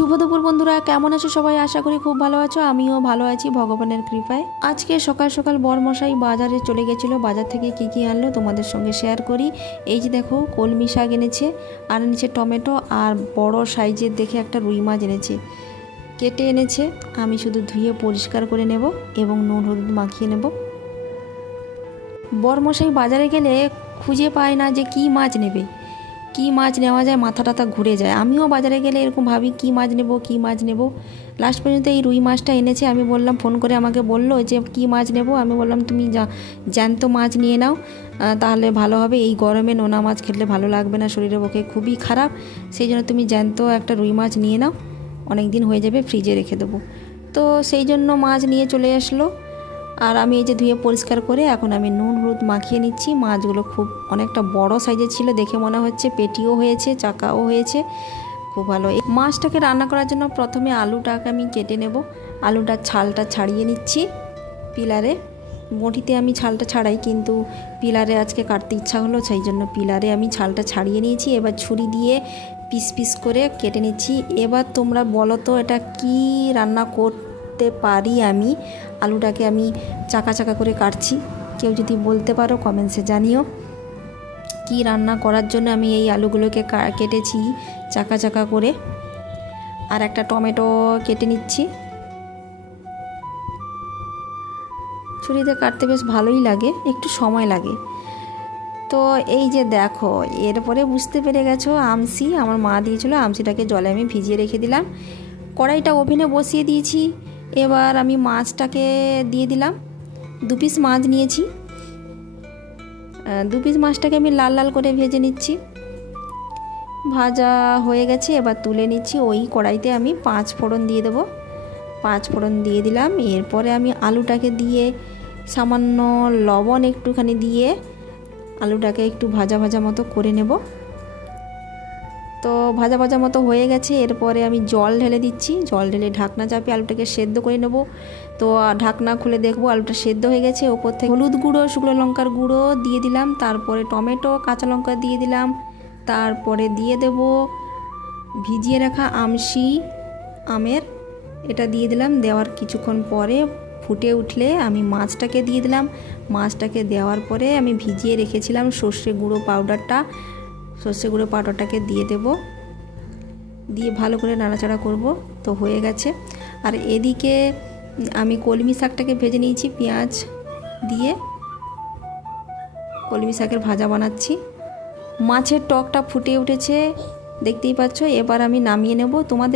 শুভ দুপুর বন্ধুরা, কেমন আছো সবাই? আশা করি খুব ভালো আছো। আমিও ভালো আছি ভগবানের কৃপায়। আজকে সকাল সকাল বরমশাই বাজারে চলে গেছিলো। বাজার থেকে কি কি আনলো তোমাদের সঙ্গে শেয়ার করি। এই যে দেখো, কলমি শাক এনেছে, আর এনেছে টমেটো, আর বড় সাইজের দেখে একটা রুই মাছ এনেছে, কেটে এনেছে। আমি শুধু ধুয়ে পরিষ্কার করে নেব এবং নুন হলুদ মাখিয়ে নেব। বরমশাই বাজারে গেলে খুঁজে পায় না যে কি মাছ নেবে, কি মাছ নেওয়া যায়, মাথা টাথা ঘুরে যায়। আমিও বাজারে গেলে এরকম ভাবি কি মাছ নেব কি মাছ নেব। লাস্ট পর্যন্ত এই রুই মাছটা এনেছে। আমি বললাম, ফোন করে আমাকে বললো যে কি মাছ নেব। আমি বললাম তুমি জ্যান্ত মাছ নিয়ে নাও, তাহলে ভালো হবে। এই গরমে নোনা মাছ খেলে ভালো লাগবে না, শরীরের পক্ষে খুবই খারাপ। সেই জন্য তুমি জ্যান্ত একটা রুই মাছ নিয়ে নাও, অনেক দিন হয়ে যাবে, ফ্রিজে রেখে দেবো। তো সেই জন্য মাছ নিয়ে চলে আসলো। আর আমি এই যে ধুয়ে পরিষ্কার করে এখন আমি নুন হলুদ মাখিয়ে নিচ্ছি। মাছগুলো খুব অনেকটা বড় সাইজের ছিল, দেখে মনে হচ্ছে পেটিও হয়েছে, চাকাও হয়েছে, খুব ভালো। এই মাছটাকে রান্না করার জন্য প্রথমে আলুটাকে আমি কেটে নেব। আলুটার ছালটা ছাড়িয়ে নিচ্ছি পিলারে। বটিতে আমি ছালটা ছাড়াই, কিন্তু পিলারে আজকে কাটতে ইচ্ছা হলো, সেই জন্য পিলারে আমি ছালটা ছাড়িয়ে নিয়েছি। এবার ছুরি দিয়ে পিস পিস করে কেটে নিচ্ছি। এবার তোমরা বলো তো এটা কি রান্না করতে পারি আমি। আলুটাকে আমি চাকা চাকা করে কাটছি, কেউ যদি বলতে পারো কমেন্টসে জানিও কি রান্না করার জন্য আমি এই আলুগুলোকে কেটেছি চাকা চাকা করে। আর একটা টমেটো কেটে নিচ্ছি। ছুরিতে কাটতে বেশ ভালোই লাগে, একটু সময় লাগে। তো এই যে দেখো, এরপরে বুঝতে পেরে গেছো, আমসি আমার মা দিয়েছিলো, আমসিটাকে জলে আমি ভিজিয়ে রেখে দিলাম। কড়াইটা ওভেনে বসিয়ে দিয়েছি। এবার আমি মাছটাকে দিয়ে দিলাম। 2 পিস মাছ নিয়েছি। 2 পিস মাছটাকে আমি লাল লাল করে ভেজে নিচ্ছি। ভাজা হয়ে গেছে, এবার তুলে নিচ্ছি। ওই কড়াইতে আমি 5 ফোড়ন দিয়ে দেবো। 5 ফোড়ন দিয়ে দিলাম। এরপরে আমি আলুটাকে দিয়ে সামান্য লবণ একটুখানি দিয়ে আলুটাকে একটু ভাজা ভাজা মতো করে নেব। তো ভাজা ভাজা মতো হয়ে গেছে। এরপরে আমি জল ঢেলে দিচ্ছি। জল ঢেলে ঢাকনা চাপিয়ে আলুটাকে সেদ্ধ করে নেব। তো ঢাকনা খুলে দেখবো আলুটা সেদ্ধ হয়ে গেছে। ওপর থেকে হলুদ গুঁড়ো, শুকনো লঙ্কার গুঁড়ো দিয়ে দিলাম। তারপরে টমেটো, কাঁচা লঙ্কা দিয়ে দিলাম। তারপরে দিয়ে দেব ভিজিয়ে রাখা আমসি, আমের এটা দিয়ে দিলাম। দেওয়ার কিছুক্ষণ পরে ফুটে উঠলে আমি মাছটাকে দিয়ে দিলাম। মাছটাকে দেওয়ার পরে আমি ভিজিয়ে রেখেছিলাম সর্ষে গুঁড়ো পাউডারটা, সর্ষে গুঁড়ো পাউডারটাকে দিয়ে দেব। দিয়ে ভালো করে নাড়াচাড়া করব। তো হয়ে গেছে। আর এদিকে আমি কলমি শাকটাকে ভেজে নিয়েছি পেঁয়াজ দিয়ে। কলমি শাকের ভাজা বানাচ্ছি। মাছের টকটা ফুটে উঠেছে, দেখতেই পাচ্ছ। এবার আমি নামিয়ে নেব। তোমাদের